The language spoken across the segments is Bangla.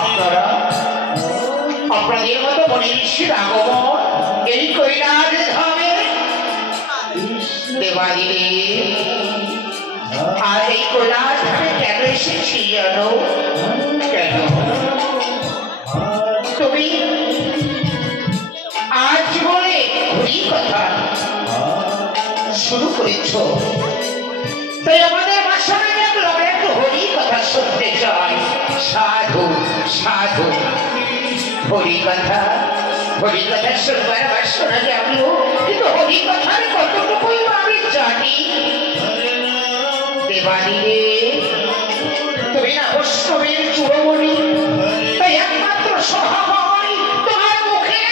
আপনারা আপনাদের মতো মনীষীর আগমন এই কৈলাস ধামে দেবাদিলে আর এই কৈলাস ধামে কেন এসেছি জানো? কেন তুমি আজ জীবনে হরি কথা শুরু করেছ, তাই আমাদের বাসায় দেখলাম একটু হরি কথা শুনতে চাই। সাধু সাধু হরি কথা শুনবার আবার শোনা যাবো, কিন্তু হরি কথার কতটুকুই আমি জানি। দেবাদিলে তুমি না বৈষ্ণবের চূড়মণি, তাই একমাত্র স্বভাবই তোমার মুখে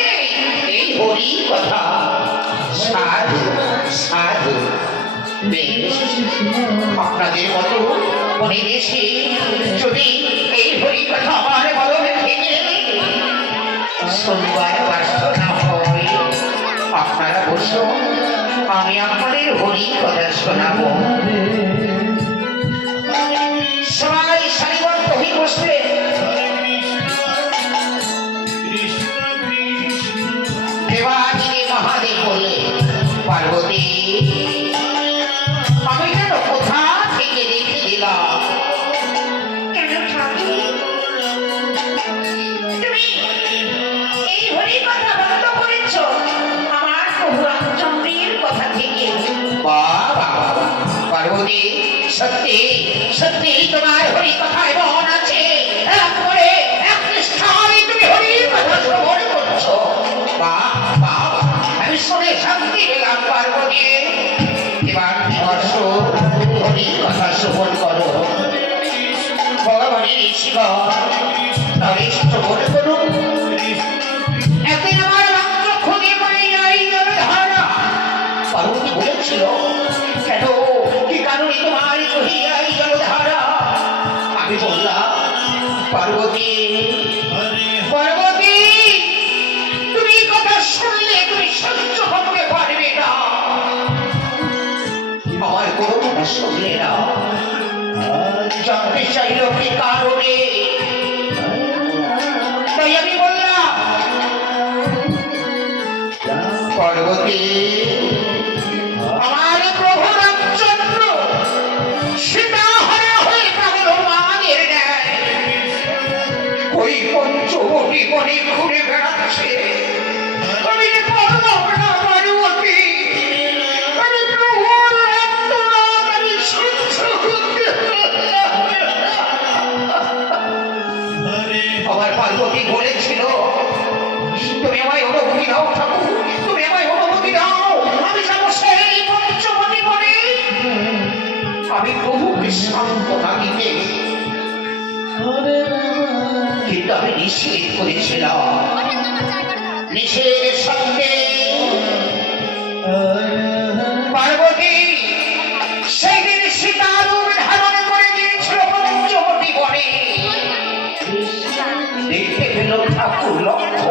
এই হরি কথা। সাধু সাধু বেশ, আপনাদের মতো মনে দেশে যদি এই হরি কথা আমার বলবে থেকে শুনবার বাসনা হয়, আপনারা বসুন, আমি আপনাদের হরি কথা শোনাবো। সবাই সারিবদ্ধ হয়ে বসবে। দেবাদিনী মহাদেব বলে, পার্বতী আমি যেন কোথা থেকে দেখে দিলাম। কেন ঠাকুর, তুমি এই হরি কথা বন্ধ করেছ আমার প্রভু রামচন্দ্রের কথা থেকে? বাবা পার্বতী, সত্যি সত্যি তোমার হরি কথায় মন আছে, একবারে এক নিষ্ঠায় তুমি হরি কথা শ্রবণ করছো। বাবা আমি শুনে শান্তি পেলাম পার্বতী। এবার হরি কথা শ্রবণ করো। ভগবানের শিবন তাহলে শ্রবণ করুন। একদিন আমার রাত্র খুঁজে পাই নাই ধারা। পার্বতী বলেছিল, কেন কি কারণে তোমার কহিয়া এই জলধারা? আমি বললাম, পার্বতী পার্বতী তুমি কথা শুনলে তুমি সহ্য করতে পারবে না, আমার কোনো কথা শুনলে না। জানতে চাইল কি কারণে, তাই আমি বললাম, পার্বতী আমার প্রভু রামচন্দ্র সীতাহারা হয়ে পাগল মানের ন্যায় ওই পঞ্চবটি বনে ঘুরে বেড়াচ্ছে। আমি যে পারলাম না পার্বতী, আমি প্রভুর আত্মনাথ আমি সহ্য করতে। আমার পার্বতী বলেছিল, তুমি আমায় অনুমতি দাও ঠাকুর, তুমি আমায় অনুমতি দাও, আমি যাবো সেই পঞ্চবটি বনে, আমি প্রভুকে সান্ত্বনা দিতে। কিন্তু আমি নিষেধ করেছিলাম, নিষেধের সঙ্গে পার্বতী সেই দিন সীতারূপ ধারণ করে গিয়েছিল পঞ্চবটি বনে। দেখতে পেল ঠাকুর লক্ষ্য,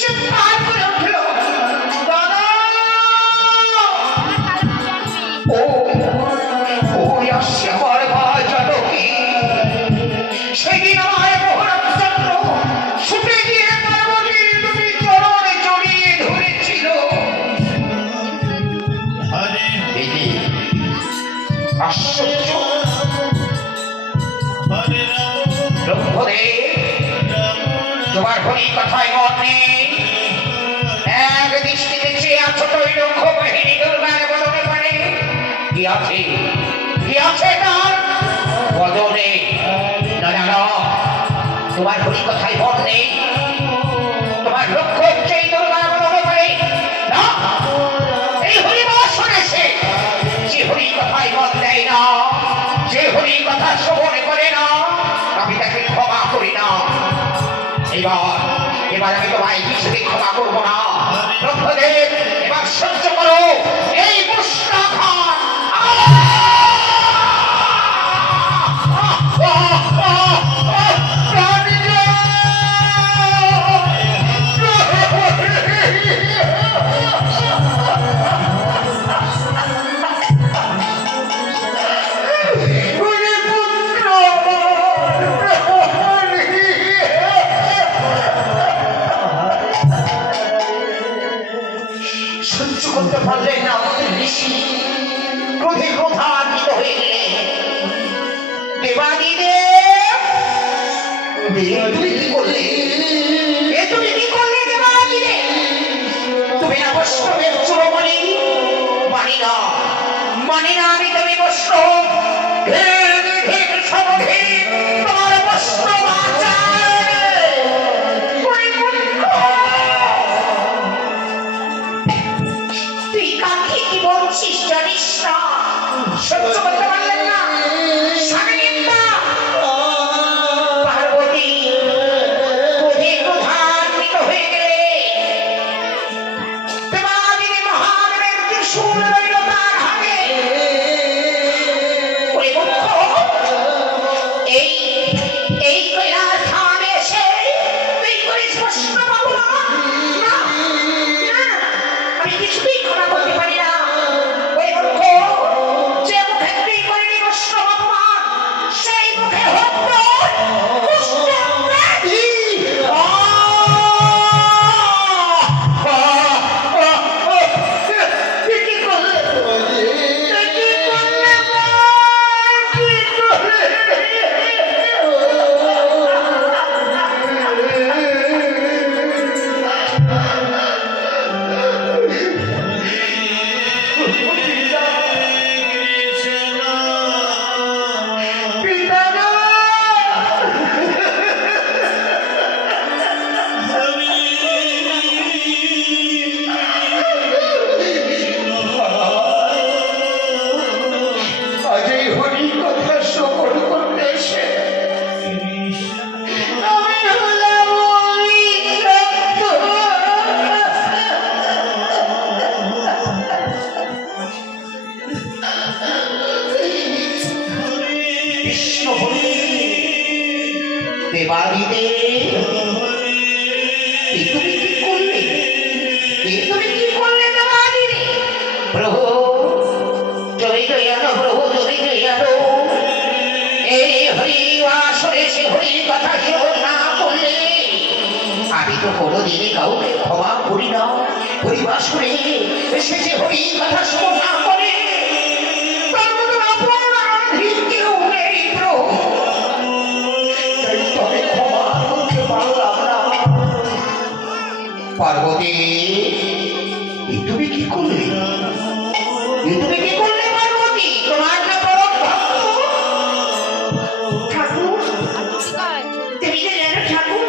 চিৎকার করে উঠল, দাদা ও আসছে আমার মা জানকী। সেদিন আমার প্রভু রামচন্দ্র ছুটে গিয়ে পার্বতীর দুটি চরণে জড়িয়ে ধরেছিল। আশ্চর্য, তোমার হরি কথায় মন নেই, এক দৃষ্টিতে চেয়ে আছো তৈ লক্ষ বাহিনী দুর্গার বদনে পারে। কি আছে, কি আছে তার বদনে? না, তোমার হরি কথায় মন নেই, তোমার লক্ষ্য হচ্ছে এই দুর্গার বদনে পারে না। এই হরি মা শুনেছে, যে হরি কথায় মন দেয় না, যে হরি কথা শ্রবণ করে না, আমি তাকে ক্ষমা করি না। এবার আমি তোমায় কিছুতে ক্ষমা করবো না। ব্রহ্মদেব এবার সহ্য করো এই মুষ্টাঘাত। তুমি কি করলে? তুমি কি করলে দেবাদিনে? তুমি না বৈষ্ণবের চূড়ামণি। মানি না, মানি না আমি তুমি বৈষ্ণব। তোমার বৈষ্ণব আচার। তুই কাকে কি বলছিস জানিস না? সহ্য করতে পারলেন না স্বামী নিন্দা। পার্বতী ক্রোধে ক্রোধান্বিত হয়ে গেলে দেবাদিনী মহাদেবের ত্রিশূল রইল তার হাতে। ওরে মূর্খ, এই এই কৈলাস ধামে এসে তুই করিস বৈষ্ণব অপমান? না, না, আমি কিছুতেই ক্ষমা করতে পারি না। ওরে মূর্খ, যে মুখে তুই করলি বৈষ্ণব অপমান, সেই মুখে হোক তোর বৈষ্ণব ব্যাধি। কি করলে? কি করলে মা? কি করলে? পিতাগো! আজ এই হরির কথা শ্রবণ করতে এসে আমি হলাম অভিশপ্ত। কৃষ্ণ হরি দেবাদিদেব, তুমি কি করলে? তুমি কি করলে দেবাদিদেব? প্রভু জয় দয়ালো, প্রভু জয় দয়ালো। এই হরি আসরে সে হরির কথা শ্রবণ না করলে আমি তো কোনোদিনই কাউকে ক্ষমা করি না। হরিবাসরে এসে যে হরির কথা শ্রবণ না করে তার মতো অপরাধী কেউ নেই প্রভু। তাই তো আমি ক্ষমা করতে পারলাম না। পার্বতী, তুমি কি করলে? তুমি কি করলে পার্বতী? তোমার না পরম ভক্ত ঠাকুর। তুমি যে জানো ঠাকুর,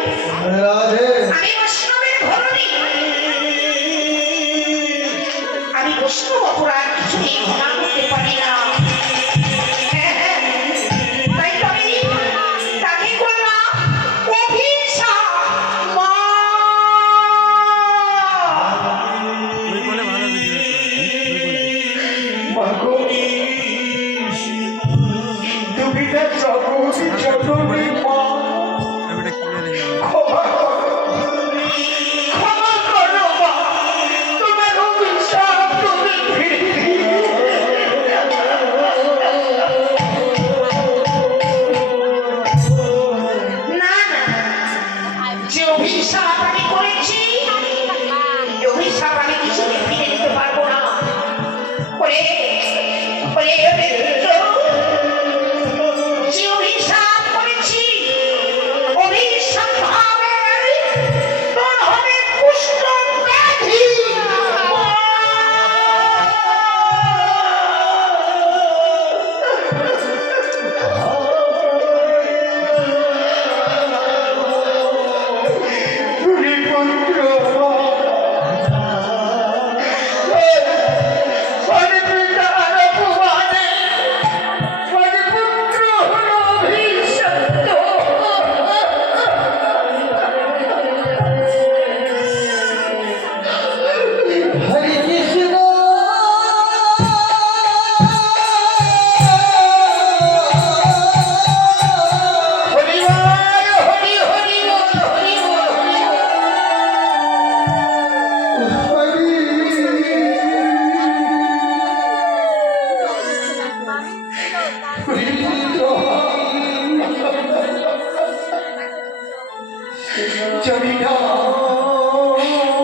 আমি বৈষ্ণবের ধর্মী। আমি বৈষ্ণব অপরাধ কিছুই ক্ষমা করতে পারি না। তাই তো আমি তাকে করলাম অভিশাপ। মা! মাগো, তুমি না জগৎ জননী মা। ক্ষমা করো মা, তোমার অভিশাপ তুমি ফিরিয়ে দিও। না না, যে অভিশাপ আমি করেছি এই অভিশাপ আমি কিছুতে ফিরে দিতে পারবো না। ওরে ওরে বৃদ্ধ, যে অভিশাপ করেছি অভিশাপ হবে তোর হবে কুষ্ঠ ব্যাধি।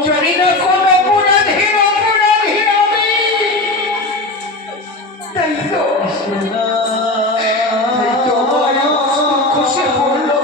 জানি না কোন অপরাধীর অপরাধী আমি। তাই তো আমার খুশি হলো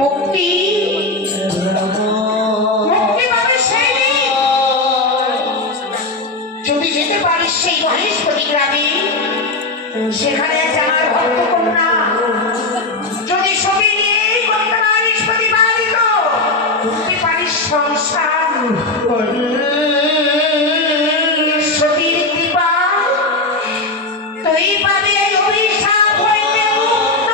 মুক্তি মুক্তি পাবে সেই দিন যদি যেতে পারিস সেই মহেশপতি গ্রামে, সেখানে আছে আমার ভক্ত কন্যা। যদি ছবি নিয়ে করতে পারিস প্রতিপালিত, করতে পারিস সংসার, সতীর কৃপা তুই পাবি এই অভিশাপ হইতে মুক্ত।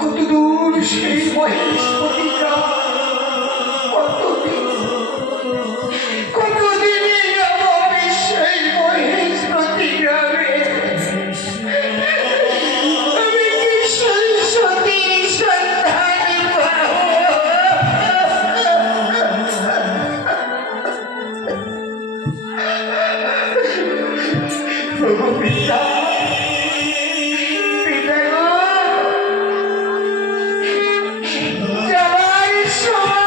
কতদূর সেই মহেশপতি গ্রাম, কতদিনে আমার সেই মহেশপতি গ্রামে আমি কি সেই সতীর সন্ধান পাবো? প্রভু পিতা, পিতা গো, যাবার সময়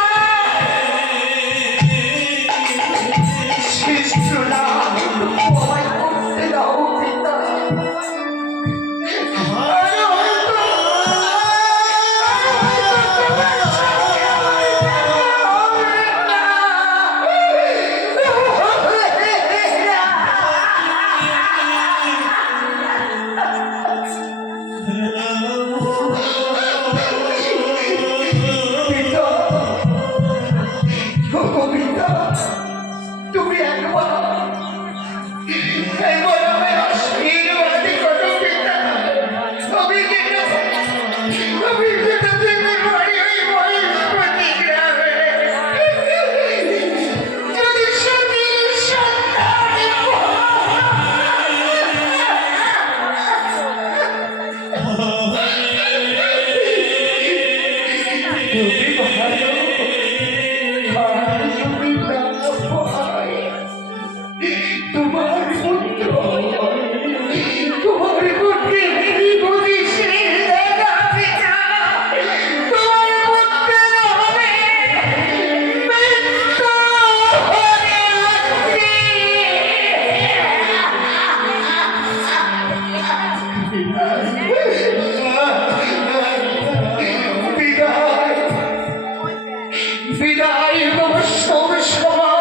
শিশুরা আমায় করতে দাও পিতা। আর হয়তো তোমার সঙ্গে আমার দেখা হবে না। পিতা, ওগো পিতা, তুমি একবার আমায় আশীর্বাদ করো পিতা। আমি যেতে যেতে পারি ওই মহেশপতি গ্রামে, যদি সতীর সন্ধান তুমি ভালো, আর যদি না পাই, তোমার পুত্র, তোমার পুত্রের ভবিষ্যের দেখাবে না, তোমার পুত্রের হবে মৃত্যু হরে বিদায়, বিদায় নমস্কার সভা।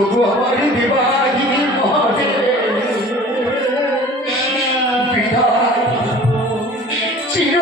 ওগো আমার বিবাহিনী মহাদেব, বিদায়, চির